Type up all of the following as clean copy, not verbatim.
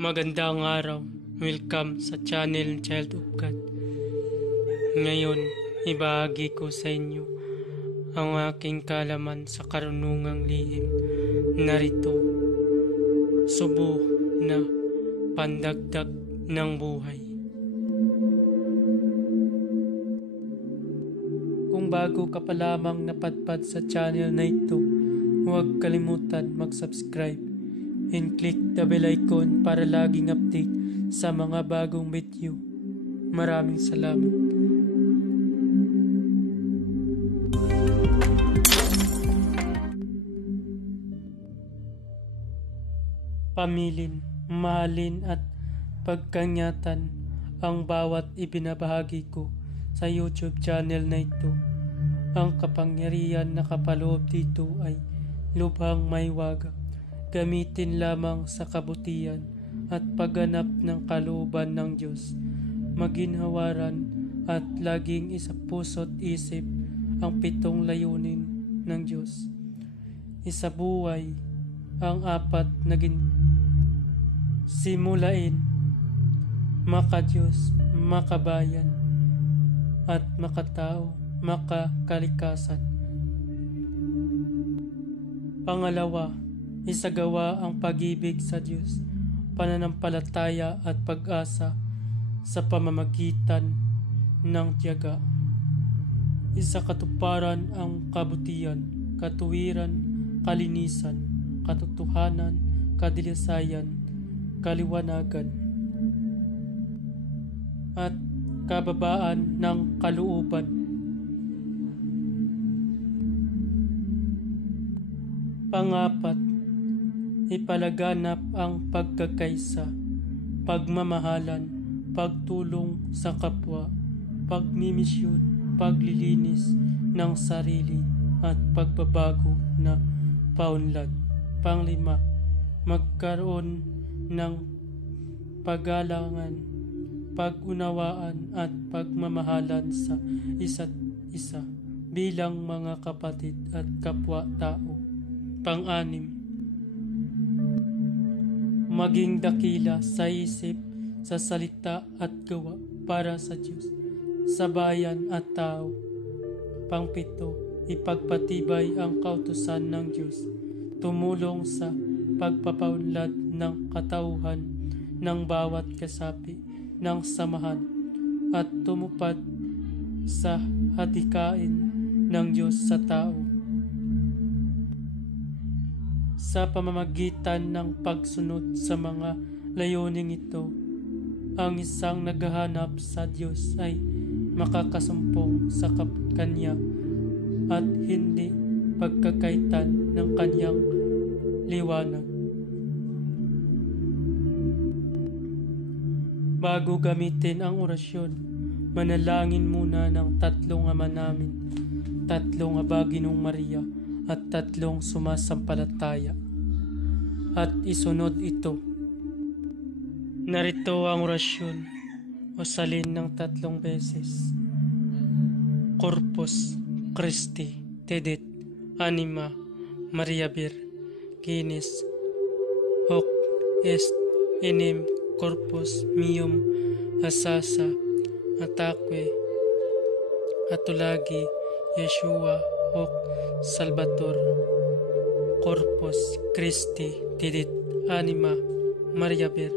Magandang araw. Welcome sa channel Child of God. Ngayon, ibahagi ko sa inyo ang aking kaalaman sa karunungang lihim. Narito, subo na pandagdag ng buhay. Kung bago ka pa lamang napadpad sa channel na ito, huwag kalimutan mag-subscribe and click the bell icon para laging update sa mga bagong video. Maraming salamat. Pamilin, mahalin at pagkanyatan ang bawat ibinabahagi ko sa YouTube channel na ito. Ang kapangyarihan na kapaloob dito ay lubhang may waga. Gamitin lamang sa kabutihan at pagganap ng kalooban ng Diyos. Maginhawaran at laging isa puso't isip ang 7 layunin ng Diyos. Isabuhay ang 4 na simulain, makadiyos, makabayan, at makatao, makakalikasan. Pangalawa, isagawa ang pag-ibig sa Diyos, pananampalataya at pag-asa sa pamamagitan ng tiyaga. Isakatuparan ang kabutihan, katuwiran, kalinisan, katotohanan, kadilisayan, kaliwanagan, at kababaan ng kalooban. Pangapat, ipalaganap ang pagkakaisa, pagmamahalan, pagtulong sa kapwa, pagmimisyon, paglilinis ng sarili at pagbabago na paunlad. Panglima, magkaroon ng paggalangan, pag-unawaan at pagmamahalan sa isa't isa bilang mga kapatid at kapwa-tao. Pang-anim, maging dakila sa isip, sa salita at gawa para sa Diyos, sa bayan at tao. Pang-7, ipagpatibay ang kautusan ng Diyos, tumulong sa pagpapaunlad ng katauhan ng bawat kasapi ng samahan at tumupad sa hadikain ng Diyos sa tao. Sa pamamagitan ng pagsunod sa mga layuning ito, ang isang naghahanap sa Diyos ay makakasumpong sa Kanya at hindi pagkakaitan ng Kanyang liwanag. Bago gamitin ang orasyon, manalangin muna ng 3 Ama Namin, 3 Aba Ginoong Maria, at 3 sumasampalataya, at isunod ito. Narito ang orasyon o salin ng 3 beses. Corpus Christi Dedit Anima Maria Vir Genis Hoc Est Enim Corpus Meum Asasa Ataqui Atulagi Yeshua Hoc Salvator Corpus Christi Dedit Anima Maria Vir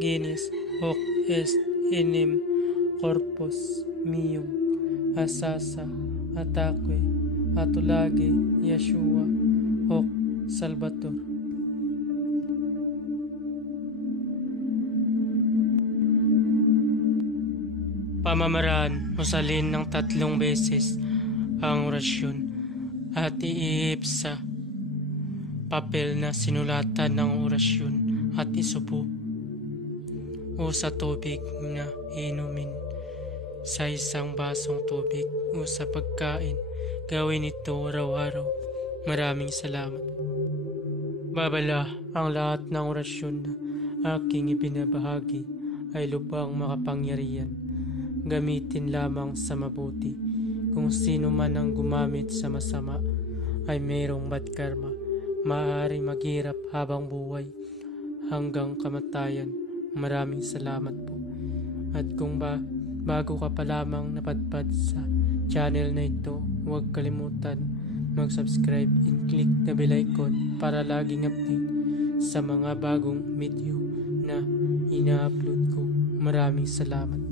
Genis Hoc Est Enim Corpus Meum Asasa Ataqui Atulagi Yeshua Hoc Salvator. Pamamaraan o salin ng 3 beses ang orasyon at iihip sa papel na sinulatan ng orasyon at isubo o sa tubig na inumin sa isang basong tubig o sa pagkain. Gawin ito araw-araw. Maraming salamat. Babala, ang lahat ng orasyon na aking ibinabahagi ay lubhang makapangyarihan. Gamitin lamang sa mabuti. Kung sino man ang gumamit sa masama ay mayroong bad karma. Maaaring maghirap habang buhay hanggang kamatayan. Maraming salamat po. At kung bago ka pa lamang napadpad sa channel na ito, huwag kalimutan mag-subscribe and click the bell icon para laging update sa mga bagong video na ina-upload ko. Maraming salamat.